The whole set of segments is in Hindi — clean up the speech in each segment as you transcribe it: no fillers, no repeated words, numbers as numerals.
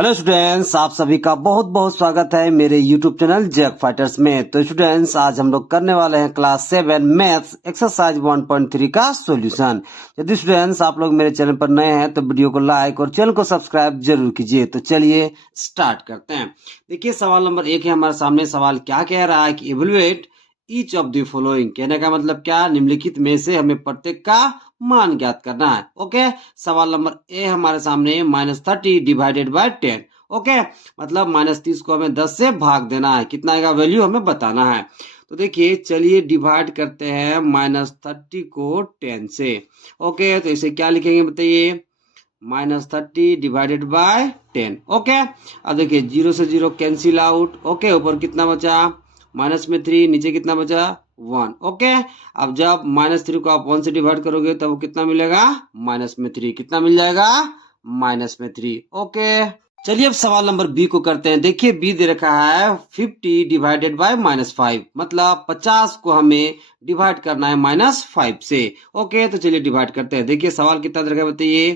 हेलो स्टूडेंट्स, आप सभी का बहुत बहुत स्वागत है मेरे यूट्यूब चैनल जैक फाइटर्स में। तो स्टूडेंट्स, आज हम लोग करने वाले हैं क्लास 7 मैथ्स एक्सरसाइज 1.3 का सॉल्यूशन। यदि स्टूडेंट्स आप लोग मेरे चैनल पर नए हैं तो वीडियो को लाइक और चैनल को सब्सक्राइब जरूर कीजिए। तो चलिए स्टार्ट करते हैं। देखिए, सवाल नंबर 1 है हमारे सामने। सवाल क्या कह रहा है कि evaluate each of the following. कहने का मतलब क्या, निम्नलिखित में से हमें प्रत्येक का मान ज्ञात करना है। ओके, सवाल नंबर ए हमारे सामने -30 डिवाइडेड बाय 10। ओके, मतलब -30 को हमें 10 से भाग देना है। कितना आएगा वैल्यू हमें बताना है। तो देखिए, चलिए डिवाइड करते हैं -30 को 10 से। ओके, तो इसे क्या लिखेंगे बताइए, -30 डिवाइडेड बाय 10। ओके, अब देखिए 0 से 0 कैंसिल आउट। ओके, ऊपर कितना बचा, माइनस में 3, नीचे कितना बचा 1। ओके, अब जब -3 को आप 1 से डिवाइड करोगे तब कितना मिलेगा, -3। कितना मिल जाएगा, -3। ओके, चलिए अब सवाल नंबर बी को करते हैं। देखिए, बी दे रखा है 50 डिवाइडेड बाय -5, मतलब 50 को हमें डिवाइड करना है -5 से। ओके, तो चलिए डिवाइड करते हैं। देखिए सवाल कितना दे रखा है बताइए,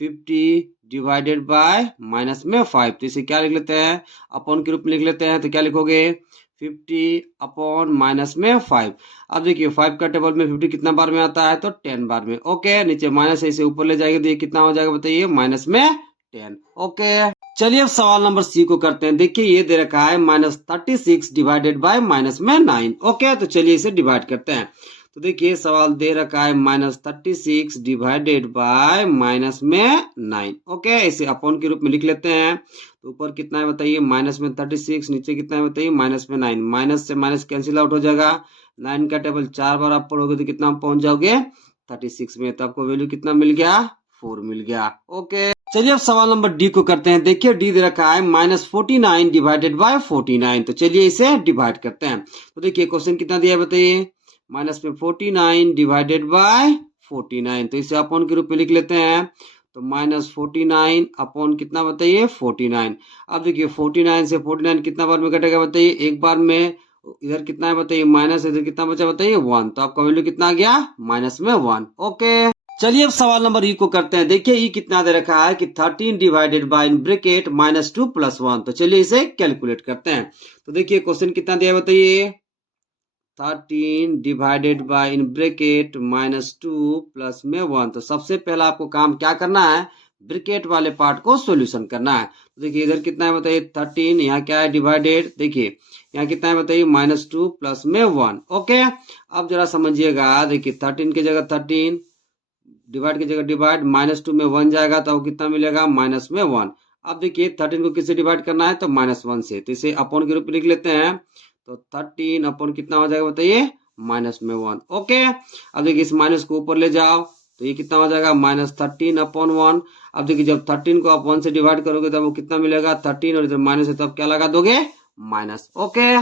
50 डिवाइडेड बाय -5। तो इसे क्या लिख लेते हैं, अपॉन के रूप में लिख लेते हैं। तो क्या लिखोगे, 50 अपॉन -5। अब देखिए 5 का टेबल में 50 कितना बार में आता है, तो 10 बार में। ओके, नीचे माइनस इसे ऊपर ले जाएंगे तो ये कितना हो जाएगा बताइए, -10। ओके, चलिए अब सवाल नंबर सी को करते हैं। देखिए ये दे रखा है -36 डिवाइडेड बाय -9। ओके, तो चलिए इसे डिवाइड करते हैं। तो देखिए सवाल दे रखा है -36 डिवाइडेड बाय -9। ओके, इसे अपॉन के रूप में लिख लेते हैं। तो ऊपर कितना है बताइए, -36, नीचे कितना है बताइए, -9। माइनस से माइनस कैंसिल आउट हो जाएगा। 9 का टेबल 4 बार आप पढ़ोगे तो कितना पहुंच जाओगे, 36 में। तो आपको वैल्यू कितना मिल गया, 4 मिल गया। ओके, चलिए अब सवाल नंबर डी को करते हैं। देखिए डी दे रखा है -49 डिवाइडेड बाय 49। तो चलिए इसे डिवाइड करते हैं। तो देखिए क्वेश्चन कितना दिया है बताइए, -49 डिवाइडेड बाय 49। तो इसे अपॉन के रूप में लिख लेते हैं। तो -49 अपॉन कितना बताइए, 49। अब देखिए 49 से 49 कितना बार में कटेगा बताइए, एक बार में। इधर कितना है बताइए, माइनस, इधर कितना बचा बताइए, 1। तो आपका वैल्यू कितना आ गया, -1। ओके, चलिए अब सवाल नंबर ई को करते हैं। देखिए ई कितना दे रखा है कि 13 डिवाइडेड बाय इन ब्रैकेट -2 + 1। तो चलिए इसे कैलकुलेट करते हैं। तो देखिए क्वेश्चन कितना दिया बताइए, 13 डिवाइडेड बाय इन ब्रैकेट -2 + में 1। तो सबसे पहला आपको काम क्या करना है, ब्रैकेट वाले पार्ट को सॉल्यूशन करना है। तो देखिए इधर कितना है बताइए 13, यहाँ क्या है डिवाइडेड, देखिए यहाँ कितना है बताइए -2 + में 1। ओके, अब जरा समझिएगा। देखिए 13 की जगह 13, डिवाइड की जगह डिवाइड, -2 में 1 जाएगा तो कितना मिलेगा, -1। अब देखिए 13 को किससे डिवाइड करना है, तो -1 से। तो इसे अपॉन के रूप में लिख लेते हैं। तो 13 अपॉन कितना हो जाएगा बताइए, -1। ओके, अब देखिए इस माइनस को ऊपर ले जाओ तो ये कितना हो जाएगा, -13 अपॉन 1। अब देखिए जब 13 को आप 1 से डिवाइड करोगे तब वो कितना मिलेगा, 13, और इधर माइनस है तब क्या लगा दोगे, माइनस। ओके,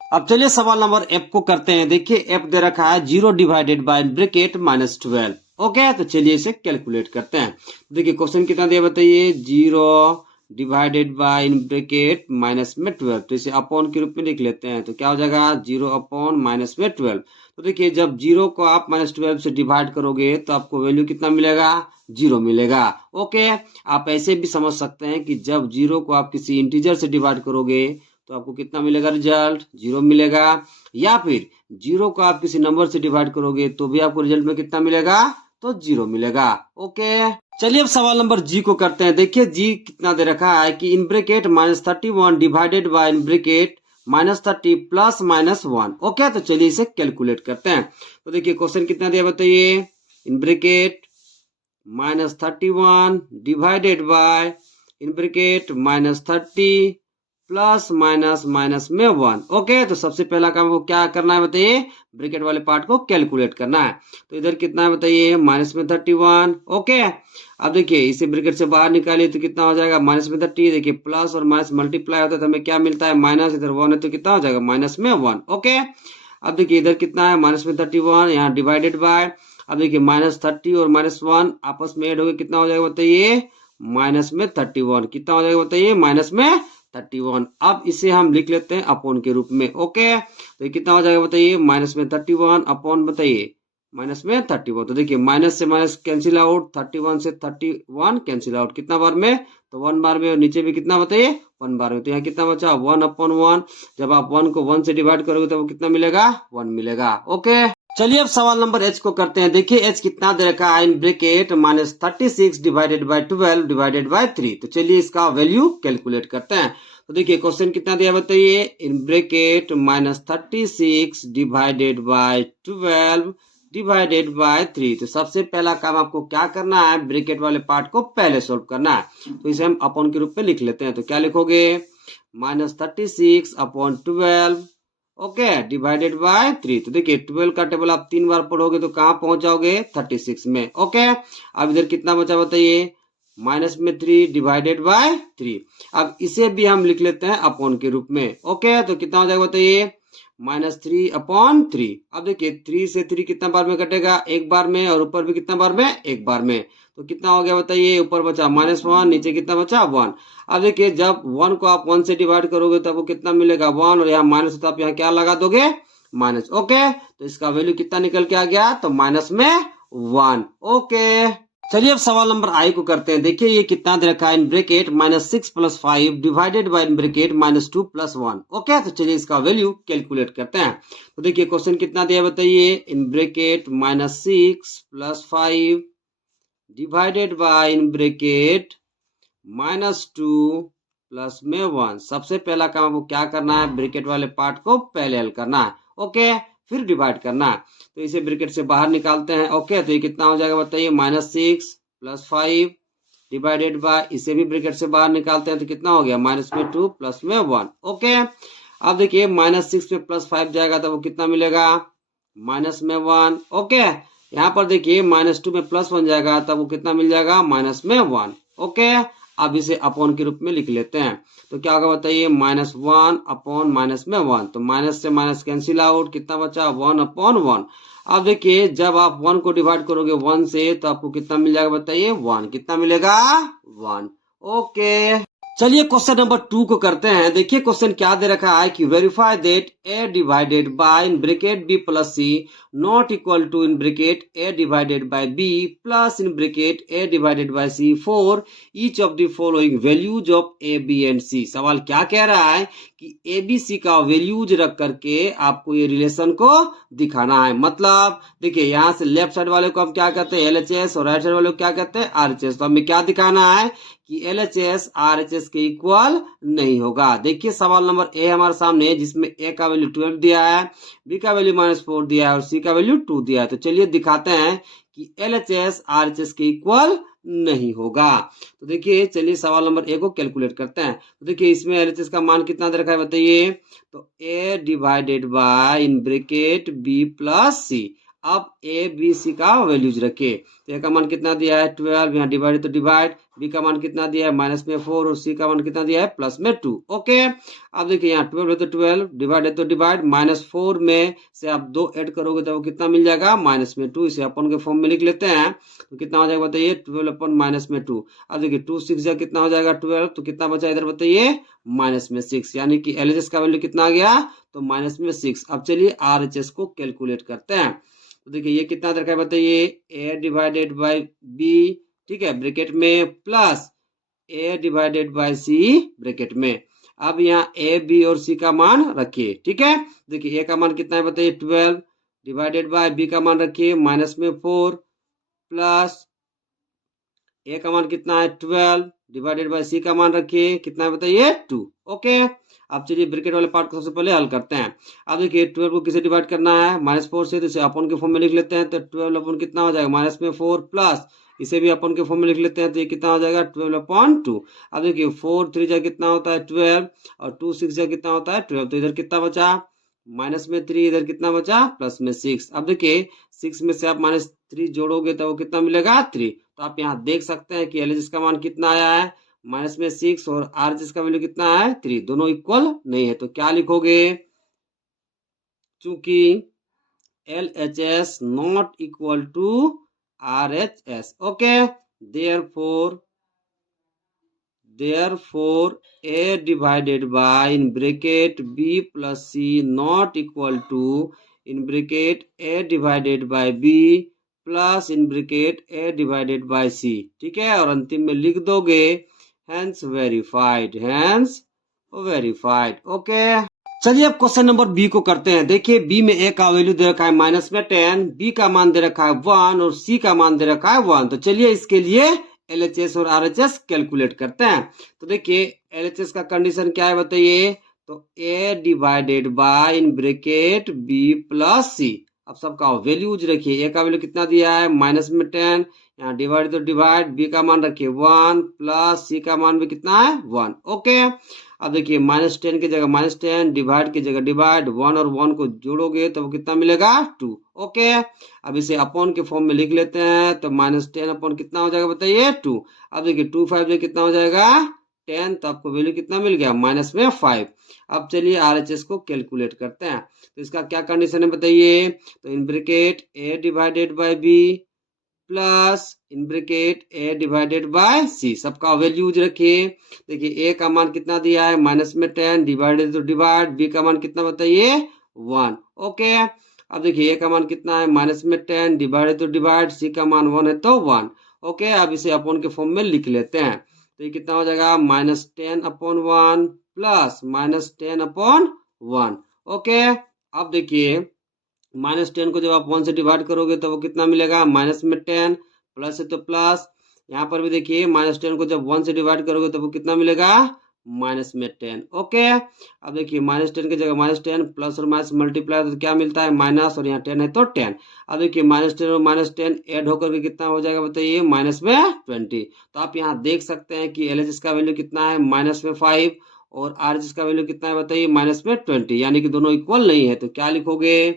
अब चलिए सवाल नंबर एफ को करते हैं। देखिए एफ दे रखा है 0 डिवाइडेड बाय ब्रैकेट -12। ओके, तो चलिए इसे कैलकुलेट करते हैं। देखिए क्वेश्चन कितना दिया बताइए, 0 डिवाइडेड बाय इन ब्रैकेट -12। तो इसे अपॉन के रूप में लिख लेते हैं। तो क्या हो जाएगा, 0 अपॉन -12। तो देखिए जब 0 को आप -12 से डिवाइड करोगे तो आपको वैल्यू कितना मिलेगा, 0 मिलेगा। ओके, आप ऐसे भी समझ सकते हैं कि जब 0 को आप किसी इंटीजर से डिवाइड करोगे तो आपको कितना मिलेगा, रिजल्ट 0 मिलेगा। या फिर 0 को आप किसी नंबर से डिवाइड करोगे तो भी आपको रिजल्ट में कितना मिलेगा, तो 0 मिलेगा। ओके, चलिए अब सवाल नंबर जी को करते हैं। देखिए जी कितना दे रखा है कि in bracket -31 divided by in bracket -30 + -1। Okay, तो चलिए इसे कैलकुलेट करते हैं। तो देखिए क्वेश्चन कितना दिया बताइए, in bracket -31 divided by in bracket -30 plus minus minus में 1। ओके, तो सबसे पहला काम को क्या करना है बताइए, ब्रैकेट वाले पार्ट को कैलकुलेट करना है। तो इधर कितना है बताइए, -31। ओके, अब देखिए इसे ब्रैकेट से बाहर निकालिए तो कितना हो जाएगा, -30। देखिए प्लस और माइनस मल्टीप्लाई होता है तो हमें क्या मिलता है, माइनस। इधर 1 है तो कितना हो जाएगा, -1। ओके, अब देखिए इधर कितना है, -31, यहाँ डिवाइडेड बाय। अब देखिए -30 और -1 आपस में ऐड हो गए, कितना हो जाएगा बताइए, -31। कितना हो जाएगा बताइए, -31। अब इसे हम लिख लेते हैं अपॉन के रूप में। ओके, तो ये कितना हो जाएगा बताइए, -31 अपॉन बताइए -31। तो देखिए माइनस से माइनस कैंसिल आउट, 31 से 31 कैंसिल आउट, कितना बार में, तो 1 बार में और नीचे भी कितना बताइए 1 बार में, तो यहाँ कितना बचा 1/1। जब आप 1 को 1 से डिवाइड करोगे तो वो कितना मिलेगा 1 मिलेगा। ओके, चलिए अब सवाल नंबर एच को करते हैं। देखिए एच कितना दे रखा है in bracket -36 divided by 12 divided by 3। तो चलिए इसका वैल्यू कैलकुलेट करते हैं। तो देखिए क्वेश्चन कितना दिया बताइए, in bracket -36 divided by 12 divided by 3। तो सबसे पहला काम आपको क्या करना है, ब्रैकेट वाले पार्ट को पहले सोल्व करना है। तो इसे हम अपॉन के रूप में लिख लेते हैं। तो क्या लिखोगे -36/12 ओके डिवाइडेड बाय 3। तो देखिए 12 का टेबल आप 3 बार पढ़ोगे तो कहां पहुंच जाओगे 36 में। ओके, अब इधर कितना बचा बताइए माइनस में 3 डिवाइडेड बाय 3। अब इसे भी हम लिख लेते हैं अपॉन के रूप में। ओके, तो कितना हो जाएगा बताइए -3/3। अब देखिए 3 से 3 कितना बार में कटेगा एक बार में, और ऊपर भी कितना बार में एक बार में। तो कितना हो गया बताइए, ऊपर बचा -1, नीचे कितना बचा 1। अब देखिए जब 1 को आप 1 से डिवाइड करोगे तब वो कितना मिलेगा 1, और यहाँ माइनस होता है आप यहाँ क्या लगा दोगे माइनस। ओके, तो इसका वैल्यू कितना निकल के आ गया, तो माइनस में 1। ओके, चलिए अब सवाल नंबर आई को करते हैं। देखिए ये कितना दे रखा है in bracket -6 + 5 divided by in bracket -2 + 1। Okay, तो चलिए इसका वैल्यू कैलकुलेट करते हैं। तो देखिए क्वेश्चन कितना दिया बताइए, in bracket -6 + 5 divided by in bracket -2 + में 1। सबसे पहला काम आपको क्या करना है, ब्रैकेट वाले पार्ट को पहले हल करना है। ओके, फिर डिवाइड करना है। तो इसे ब्रैकेट से बाहर निकालते हैं। ओके, तो ये कितना हो जाएगा बताइए -6 + 5 डिवाइडेड बाय, इसे भी ब्रैकेट से बाहर निकालते हैं तो कितना हो गया -2 + में 1। ओके, अब देखिए -6 में +5 जाएगा तो वो कितना मिलेगा -1। ओके, यहाँ पर देखिए -2 में +1 जाएगा तब वो कितना मिल जाएगा -1। ओके, अब इसे अपॉन के रूप में लिख लेते हैं। तो क्या होगा बताइए -1/-1। तो माइनस से माइनस कैंसिल आउट, कितना बचा 1/1। अब देखिए जब आप 1 को डिवाइड करोगे 1 से तो आपको कितना मिल जाएगा बताइए 1। कितना मिलेगा 1। ओके, चलिए क्वेश्चन नंबर 2 को करते हैं। देखिए क्वेश्चन क्या दे रखा है कि verify that a divided by in bracket b + c not equal to in bracket a divided by b plus in bracket a divided by c for each of the following values of a b and c। सवाल क्या कह रहा है कि a b c का वैल्यूज रख करके आपको ये रिलेशन को दिखाना है। मतलब देखिए यहाँ से लेफ्ट साइड वाले को हम क्या कहते हैं LHS, और राइट साइड वाले को क्या कहते हैं RHS। तो हमें क्या दिखाना है कि LHS RHS के इक्वल नहीं होगा। देखिए सवाल नंबर ए हमारे सामने है जिसमें ए का वैल्यू 12 दिया है, बी का वैल्यू -4 दिया है और सी का वैल्यू 2 दिया है। तो चलिए दिखाते हैं कि LHS RHS के इक्वल नहीं होगा। तो देखिए चलिए सवाल नंबर ए को कैलकुलेट करते हैं। तो देखिए इसमें LHS का मान कितना दे रखा है बताइए, तो a divided by in bracket b + c। अब a b c का वैल्यूज रखिए। तो a का मान कितना दिया है 12, यहाँ डिवाइड तो डिवाइड, b का मान कितना दिया है -4 और c का मान कितना दिया है +2। ओके, अब देखिए यहाँ 12 है तो 12, डिवाइड है तो डिवाइड, -4 में से आप 2 ऐड करोगे तो वो कितना मिल जाएगा -2। इसे अपन के फॉर्म में लिख लेते हैं। तो कितना हो जाएगा बताइए 12/-2। अब देखिए 2 6 जा कितना हो जाएगा 12, तो कितना बचा इधर बताइए -6, यानी कि LHS का वैल्यू कितना आ गया तो -6। अब चलिए RHS को कैलकुलेट करते हैं। तो देखिए ये कितना दरकार है बताइए a डिवाइडेड बाय b, ठीक है ब्रैकेट में, plus a divided by c bracket में। अब यहाँ a b और c का मान रखिए। ठीक है, देखिए a का मान कितना है बताइए 12 डिवाइडेड बाय b का मान रखिए -4 प्लस a का मान कितना है 12 डिवाइडेड बाय c का मान रखिए कितना है बताइए 2। ओके, अब चलिए ब्रैकेट वाले पार्ट को सबसे पहले हल करते हैं। अब देखिए 12 को किसे डिवाइड करना है -4 से, तो इसे अपन के फॉर्म में लिख लेते हैं। तो 12 अपन कितना हो जाएगा -4 प्लस इसे भी अपन के फॉर्म में लिख लेते हैं। तो ये कितना हो जाएगा 12/2। अब देखिए 4 3 जा कितना होता है 12 और 2 6 जा कितना होता है 12। तो इधर कितना बचा -3, इधर कितना बचा +6। अब देखिए 6 में से आप -3 जोड़ोगे तो वो कितना मिलेगा 3। तो आप यहाँ देख सकते हैं कि LHS का मान कितना आया है -6 और RHS का वैल्यू कितना है 3, दोनों इक्वल नहीं है। तो क्या लिखोगे, चूंकि LHS not equal to RHS। Okay, therefore a divided by in bracket b plus c not equal to in bracket a divided by b plus in bracket a divided by c। ठीक है, और अंतिम में लिख दोगे hence verified, hence verified. Okay, चलिए अब क्वेश्चन नंबर बी को करते हैं। देखिए बी में ए का वैल्यू दे रखा है -10, बी का मान दे रखा है 1 और सी का मान दे रखा है 1। तो चलिए इसके लिए एलएचएस और आरएचएस कैलकुलेट करते हैं। तो देखिए एलएचएस का कंडीशन क्या है बताइए। तो A divided by in bracket B plus C. अब सबका वैल्यूज रखिए। ए का वैल्यू कितना दिया है -10, यहाँ डिवाइड तो डिवाइड, बी का मान रखिए 1 प्लस सी का मान भी कितना है 1। ओके, अब देखिए -10 की जगह -10, डिवाइड की जगह डिवाइड, 1 और 1 को जोड़ोगे तो वो कितना मिलेगा 2। ओके, अब इसे अपॉन के फॉर्म में लिख लेते हैं। तो -10 अपॉन कितना हो जाएगा बताइए 2। अब देखिए 2 5 में कितना हो जाएगा 10, तो आपको वैल्यू कितना मिल गया -5। अब चलिए आरएचएस को कैलकुलेट करते हैं। तो इसका क्या कंडीशन है बताइए। तो in bracket A divided by B plus in bracket A divided by C. सबका वैल्यूज रखिए। देखिए ए का मान कितना दिया है -10, डिवाइडेड तो डिवाइड, बी का मान कितना बताइए 1। ओके, अब देखिए ए का मान कितना है -10, डिवाइडेड तो डिवाइड, सी का मान 1 है तो 1। ओके, अब इसे अपॉन के फॉर्म में लिख लेते हैं। तो ये कितना हो जाएगा -10/1 प्लस -10/1। ओके, अब देखिए -10 को जब आप 1 से डिवाइड करोगे तो वो कितना मिलेगा -10, प्लस है तो प्लस। यहाँ पर भी देखिए -10 को जब 1 से डिवाइड करोगे तो वो कितना मिलेगा -10। ओके, अब देखिए -10 की जगह -10, प्लस और माइनस मल्टीप्लाई तो क्या मिलता है माइनस, और यहाँ 10 है तो 10। अब देखिए -10 और -10 ऐड होकर के कितना हो जाएगा बताइए -20। तो आप यहाँ देख सकते हैं कि एलएचएस का वैल्यू कितना है -5 और आरएचएस का वैल्यू कितना है बताइए -20, यानी कि दोनों इक्वल नहीं है। तो क्या लिखोगे,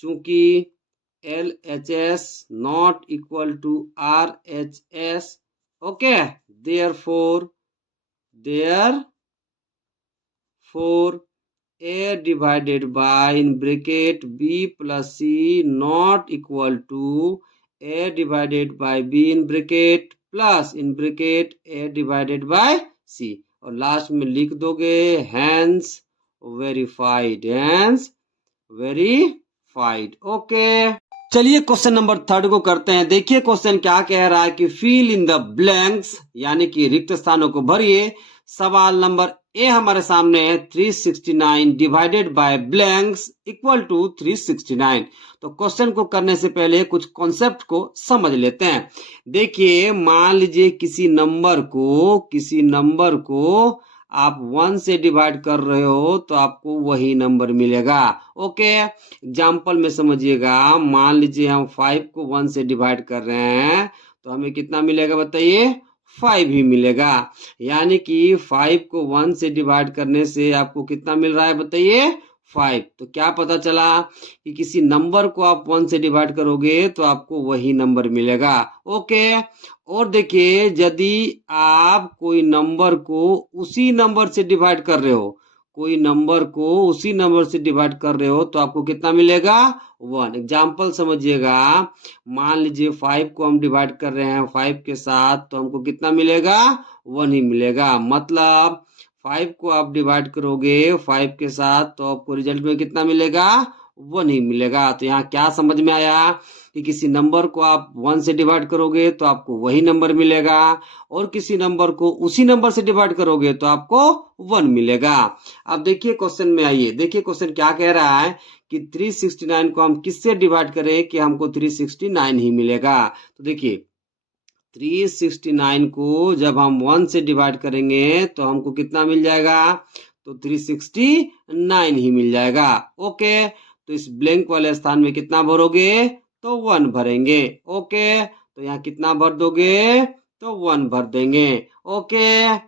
चूंकि LHS not equal to RHS, okay, therefore A divided by in bracket B plus C not equal to A divided by B in bracket plus in bracket A divided by C। और लास्ट में लिख दोगे hence verified, hence verified. Okay, चलिए क्वेश्चन नंबर 3 को करते हैं। देखिए क्वेश्चन क्या कह रहा है कि फिल इन द ब्लैंक्स, यानी कि रिक्त स्थानों को भरिए। सवाल नंबर ए हमारे सामने है 369 divided by blanks equal to 369। तो क्वेश्चन को करने से पहले कुछ कॉन्सेप्ट को समझ लेते हैं। देखिए मान लीजिए किसी नंबर को आप 1 से डिवाइड कर रहे हो तो आपको वही नंबर मिलेगा। ओके, एग्जाम्पल में समझिएगा। मान लीजिए हम 5 को 1 से डिवाइड कर रहे हैं तो हमें कितना मिलेगा बताइए 5 ही मिलेगा। यानी कि 5 को 1 से डिवाइड करने से आपको कितना मिल रहा है बताइए 5। तो क्या पता चला कि किसी नंबर को आप 1 से डिवाइड करोगे तो आपको वही नंबर मिलेगा। ओके, और देखिए यदि आप कोई नंबर को उसी नंबर से डिवाइड कर रहे हो, तो आपको कितना मिलेगा 1। एग्जाम्पल समझिएगा। मान लीजिए 5 को हम डिवाइड कर रहे हैं 5 के साथ, तो हमको कितना मिलेगा 1 ही मिलेगा। मतलब 5 को आप डिवाइड करोगे 5 के साथ तो आपको रिजल्ट में कितना मिलेगा 1 ही मिलेगा। तो यहाँ क्या समझ में आया कि किसी नंबर को आप 1 से डिवाइड करोगे तो आपको वही नंबर मिलेगा, और किसी नंबर को उसी नंबर से डिवाइड करोगे तो आपको 1 मिलेगा। अब देखिए क्वेश्चन में आइए। देखिए क्वेश्चन क्या कह रहा है कि 369 को हम किससे डिवाइड करें कि हमको 369 ही मिलेगा। तो देखिए 369 को जब हम 1 से डिवाइड करेंगे तो हमको कितना मिल जाएगा, तो 369 ही मिल जाएगा। ओके, तो इस ब्लैंक वाले स्थान में कितना भरोगे, तो 1 भरेंगे। ओके, तो यहाँ कितना भर दोगे, तो 1 भर देंगे। ओके,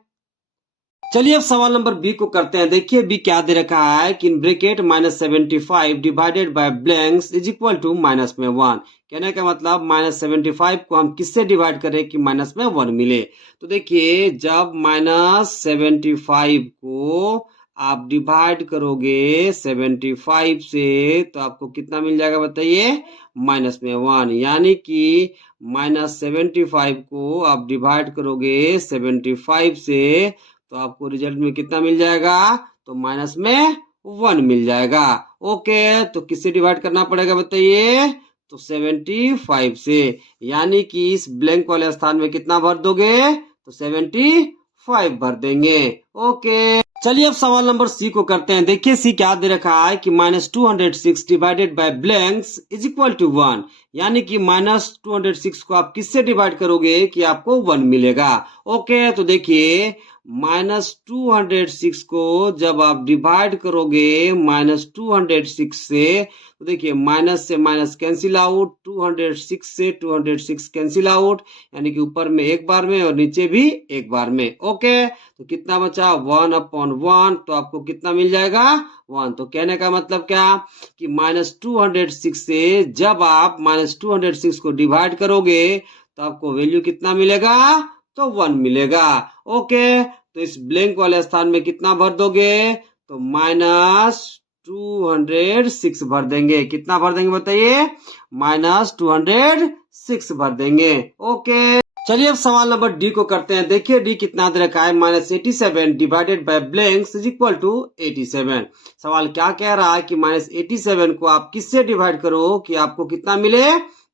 चलिए अब सवाल नंबर बी को करते हैं। देखिए बी क्या दे रखा है कि in bracket -75 divided by blanks is equal to -1। कहने का मतलब -75 को हम किससे डिवाइड करें कि -1 मिले। तो देखिए जब -75 को आप डिवाइड करोगे 75 से तो आपको कितना मिल जाएगा बताइए -1। यानी कि -75 को आप डिवाइड करोगे 75 से तो आपको रिजल्ट में कितना मिल जाएगा, तो -1 मिल जाएगा। ओके, तो किससे डिवाइड करना पड़ेगा बताइए, तो 75 से। यानी कि इस ब्लैंक वाले स्थान में कितना भर दोगे, तो 75 5 भर देंगे। ओके, चलिए अब सवाल नंबर सी को करते हैं। देखिए सी क्या दे रखा है कि -206 divided by blanks is equal to 1, यानी कि -206 को आप किससे डिवाइड करोगे कि आपको 1 मिलेगा। ओके, तो देखिए -206 को जब आप डिवाइड करोगे -206 से, तो देखिए माइनस से माइनस कैंसिल आउट, 206 से 206 कैंसिल आउट, यानी कि ऊपर में एक बार में और नीचे भी एक बार में। ओके, तो कितना बचा 1/1, तो आपको कितना मिल जाएगा 1। तो कहने का मतलब क्या कि -206 से जब आप -206 को डिवाइड करोगे तो आपको वैल्यू कितना मिलेगा, तो 1 मिलेगा। ओके, तो इस ब्लैंक वाले स्थान में कितना भर दोगे, तो -206 भर देंगे। कितना भर देंगे बताइए, -206 भर देंगे। ओके, चलिए अब सवाल नंबर डी को करते हैं। देखिए डी कितना दे रखा है, -87 divided by blanks is equal to 87। सवाल क्या कह रहा है कि -87 को आप किससे डिवाइड करो कि आपको कितना मिले,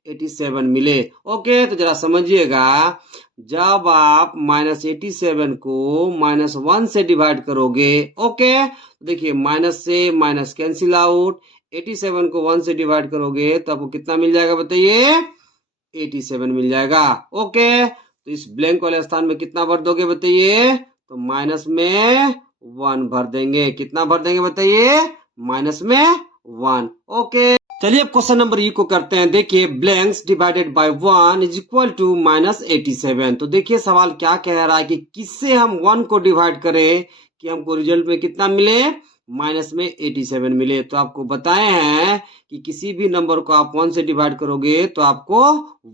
87 मिले। ओके, तो जरा समझिएगा, जब आप -87 को -1 से डिवाइड करोगे, ओके, तो देखिए माइनस से माइनस कैंसिल आउट, 87 को 1 से डिवाइड करोगे तो आपको कितना मिल जाएगा बताइए, 87 मिल जाएगा। ओके, तो इस ब्लैंक वाले स्थान में कितना भर दोगे बताइए, तो माइनस में 1 भर देंगे। कितना भर देंगे बताइए, माइनस में 1। ओके, चलिए अब क्वेश्चन नंबर ई को करते हैं। देखिए blanks divided by 1 is equal to -87। तो देखिए सवाल क्या कह रहा है कि किससे हम 1 को डिवाइड करें कि हमको रिजल्ट में कितना मिले, माइनस में 87 मिले। तो आपको बताए हैं कि किसी भी नंबर को आप 1 से डिवाइड करोगे तो आपको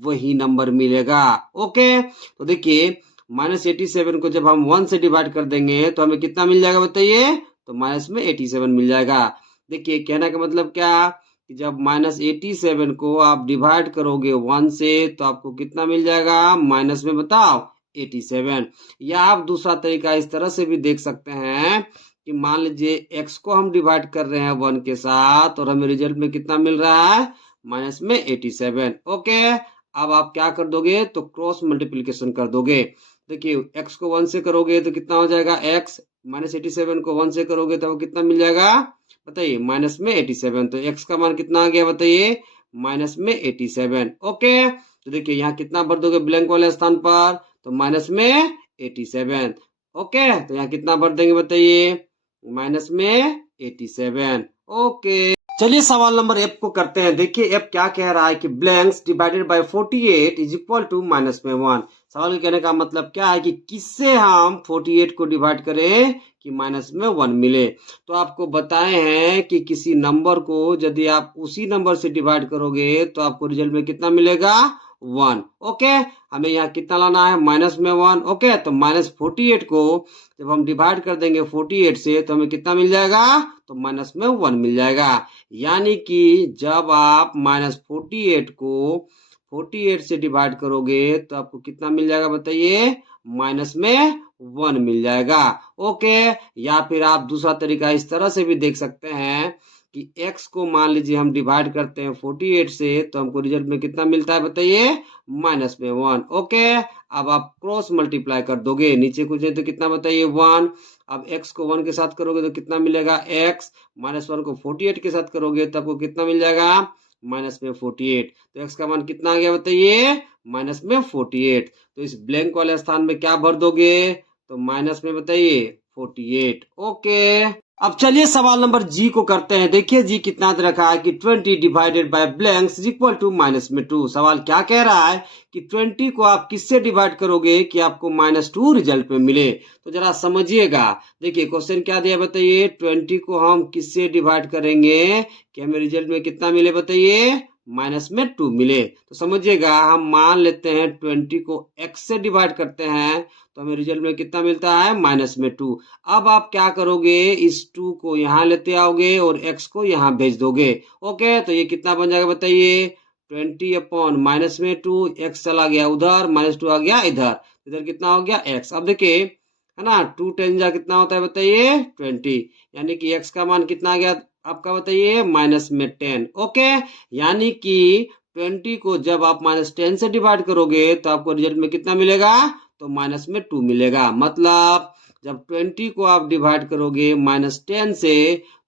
वही नंबर मिलेगा। ओके, तो देखिए -87 को जब हम 1 से डिवाइड कर देंगे तो हमें कितना मिल जाएगा बताइए, तो माइनस में 87 मिल जाएगा। देखिए कहने का मतलब क्या कि जब -87 को आप डिवाइड करोगे 1 से तो आपको कितना मिल जाएगा, माइनस में बताओ 87। या आप दूसरा तरीका इस तरह से भी देख सकते हैं कि मान लीजिए x को हम डिवाइड कर रहे हैं 1 के साथ और हमें रिजल्ट में कितना मिल रहा है, माइनस में 87। ओके, अब आप क्या कर दोगे, तो क्रॉस मल्टीप्लीकेशन कर दोगे। देखिए x को 1 से करोगे तो कितना हो जाएगा x, -87 को 1 से करोगे तो कितना मिल जाएगा बताइए, माइनस में 87। तो x का मान कितना आ गया बताइए, माइनस में 87। ओके, तो देखिए यहाँ कितना भर दोगे ब्लैंक वाले स्थान पर, तो माइनस में 87। ओके, तो यहाँ कितना भर देंगे बताइए, माइनस में 87। ओके, चलिए सवाल नंबर एफ को करते हैं। देखिए एफ क्या कह रहा है कि blanks divided by 48 is equal to minus में 1। सवाल कहने का मतलब क्या है कि किससे हम 48 को डिवाइड करें कि माइनस में 1 मिले। तो आपको बताए हैं कि किसी नंबर को यदि आप उसी नंबर से डिवाइड करोगे तो आपको रिजल्ट में कितना मिलेगा, 1। ओके, हमें यहाँ कितना लाना है, माइनस में 1। ओके, तो -48 को जब हम डिवाइड कर देंगे 48 से तो हमें कितना मिल जाएगा, तो माइनस में 1 मिल जाएगा। यानी कि जब आप -48 को 48 से डिवाइड करोगे तो आपको कितना मिल जाएगा बताइए, माइनस में 1 मिल जाएगा। ओके, या फिर आप दूसरा तरीका इस तरह से भी देख सकते हैं कि x को मान लीजिए हम डिवाइड करते हैं 48 से तो हमको रिजल्ट में कितना मिलता है बताइए, माइनस में 1। ओके, अब आप क्रॉस मल्टीप्लाई कर दोगे, नीचे कुछ है तो कितना बताइए 1। अब x को 1 के साथ करोगे तो कितना मिलेगा x, -1 को 48 के साथ करोगे तो आपको कितना मिल जाएगा, माइनस में 48। तो x का मान कितना आ गया बताइए, माइनस में 48। तो इस ब्लैंक वाले स्थान में क्या भर दोगे, तो माइनस में बताइए 48। ओके, अब चलिए सवाल नंबर जी को करते हैं। देखिए जी कितना दे रखा है कि 20 divided by blanks is equal to minus में 2। सवाल क्या कह रहा है कि 20 को आप किससे डिवाइड करोगे कि आपको -2 रिजल्ट में मिले। तो जरा समझिएगा, देखिए क्वेश्चन क्या दिया बताइए, 20 को हम किससे डिवाइड करेंगे कि हमें रिजल्ट में कितना मिले बताइए, माइनस में 2 मिले। तो समझिएगा, हम मान लेते हैं 20 को x से डिवाइड करते हैं तो हमें रिजल्ट में कितना मिलता है, माइनस में 2। अब आप क्या करोगे, इस 2 को यहाँ लेते आओगे और x को यहाँ भेज दोगे। ओके, तो ये कितना बन जाएगा बताइए, 20 अपॉन माइनस में 2, x चला गया उधर, -2 आ गया इधर, इधर कितना हो गया x। अब देखिए है ना, 2 10 जा कितना होता है बताइए 20, यानी कि x का मान कितना आ गया आपका बताइए, माइनस में 10। ओके, यानी कि 20 को जब आप -10 से डिवाइड करोगे तो आपको रिजल्ट में कितना मिलेगा, तो माइनस में 2 मिलेगा। मतलब जब 20 को आप डिवाइड करोगे -10 से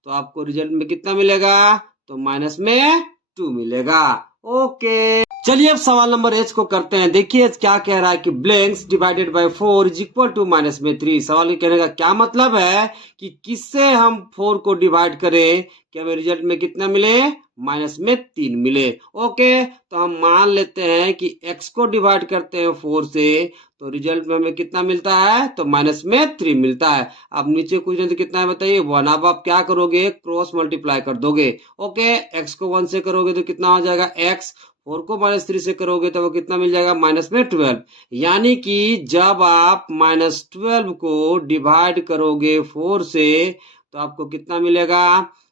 तो आपको रिजल्ट में कितना मिलेगा, तो माइनस में 2 मिलेगा। ओके, चलिए अब सवाल नंबर एच को करते हैं। देखिए क्या कह रहा है कि blanks divided by 4 is equal to minus में 3। सवाल के कहने का क्या मतलब है कि किससे हम 4 को डिवाइड करें कि हमें रिजल्ट में कितना मिले, माइनस में 3 मिले। ओके, तो हम मान लेते हैं कि x को डिवाइड करते हैं 4 से तो रिजल्ट में हमें कितना मिलता है, तो माइनस में 3 मिलता है। अब नीचे कुछ नहीं तो कितना है बताइए 1। अब आप क्या करोगे, क्रॉस मल्टीप्लाई कर दोगे। ओके, x को 1 से करोगे तो कितना हो जाएगा x, 4 को -3 से करोगे तो वो कितना मिल जाएगा, माइनस में 12। यानी कि जब आप -12 को डिवाइड करोगे 4 से तो आपको कितना मिलेगा,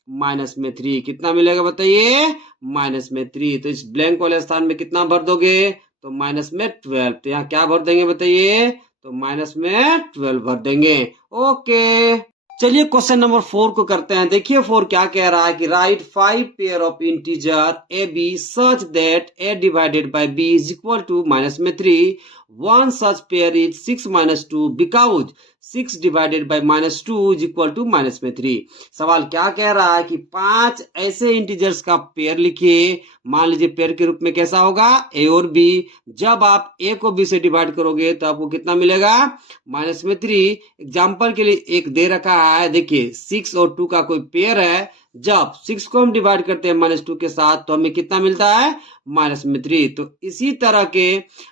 माइनस में 3। कितना मिलेगा बताइए, माइनस में 3। तो इस ब्लैंक वाले स्थान में कितना भर दोगे, तो माइनस में 12। तो यहाँ क्या भर देंगे बताइए, तो माइनस में 12 भर देंगे। ओके, चलिए क्वेश्चन नंबर 4 को करते हैं। देखिए 4 क्या कह रहा है कि right 5 pair of integer a b such that a divided by b is equal to minus में 3। One such pair is 6 minus 2 because 6 divided by minus 2 is equal to minus में 3। सवाल क्या कह रहा है कि 5 ऐसे इंटीजर्स का पेयर लिखिए। मान लीजिए पेयर के रूप में कैसा होगा, a और b। जब आप a को b से डिवाइड करोगे तो आपको कितना मिलेगा, माइनस में 3। एग्जाम्पल के लिए एक दे रखा है, देखिए 6 और 2 का कोई पेयर है। जब 6 को हम डिवाइड करते हैं -2 के साथ तो हमें कितना मिलता है, माइनस में 3। तो इसी तरह के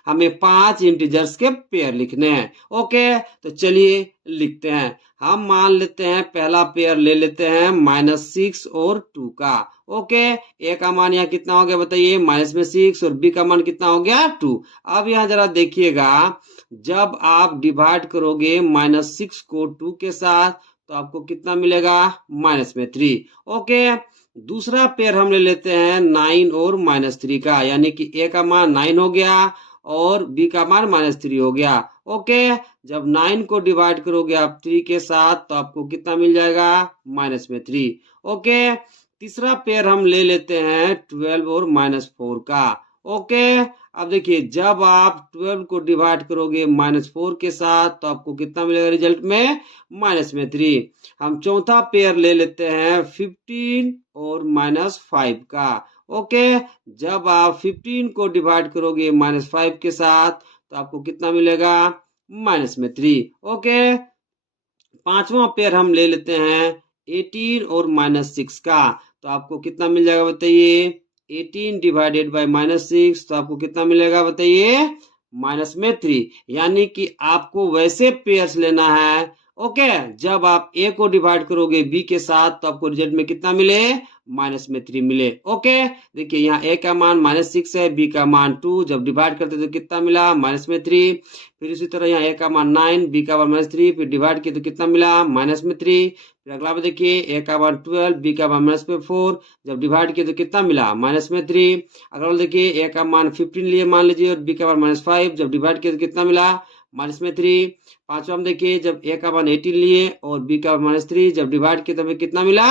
हमें 5 इंटीजर्स के पेयर लिखने हैं। ओके, तो चलिए लिखते हैं। हम मान लेते हैं पहला पेयर ले लेते हैं -6 और 2 का। ओके, ए का मान यहाँ कितना हो गया बताइए, माइनस में 6 और बी का मान कितना हो गया 2। अब यहाँ जरा देखिएगा, जब आप डिवाइड करोगे -6 को 2 के साथ तो आपको कितना मिलेगा, माइनस में 3। ओके, दूसरा पेयर हम ले लेते हैं 9 और -3 का, यानी कि ए का मान 9 हो गया और बी का मान -3 हो गया। ओके, जब 9 को डिवाइड करोगे आप 3 के साथ तो आपको कितना मिल जाएगा, माइनस में 3। ओके, तीसरा पेयर हम ले लेते हैं 12 और -4 का। ओके, अब देखिए जब आप 12 को डिवाइड करोगे -4 के साथ तो आपको कितना मिलेगा रिजल्ट में, माइनस में 3। हम चौथा पेयर ले लेते हैं 15 और -5 का। ओके, जब आप 15 को डिवाइड करोगे -5 के साथ तो आपको कितना मिलेगा, माइनस में 3। ओके, पांचवा पेयर हम ले लेते हैं 18 और -6 का। तो आपको कितना मिल जाएगा बताइए, 18 डिवाइडेड बाय -6 तो आपको कितना मिलेगा बताइए, माइनस में 3। यानी कि आपको वैसे पेयर्स लेना है। ओके, जब आप a को डिवाइड करोगे b के साथ तो आपको रिजल्ट में कितना मिले, माइनस में 3 मिले। ओके, देखिए यहाँ a का मान -6 है, b का मान 2, जब डिवाइड करते तो कितना मिला, माइनस में 3। फिर इसी तरह यहाँ a का मान 9, b का मान -3, फिर डिवाइड किया तो कितना मिला, माइनस में 3। फिर अगला में देखिए a का मान 12, b का मान -4, जब डिवाइड किया तो कितना मिला, माइनस में 3। अगला देखिए a का मान 15 लिए मान लीजिए और b का मान -5, जब डिवाइड किया तो कितना मिला, माइनस में 3। पांचवा में देखिए जब a का मान 18 लिए और b का मान -3, जब डिवाइड किया तो हमें कितना मिला,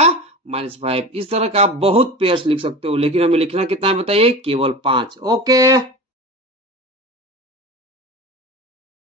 -5। इस तरह का आप बहुत पेयर्स लिख सकते हो, लेकिन हमें लिखना कितना है बताइए, केवल 5। ओके।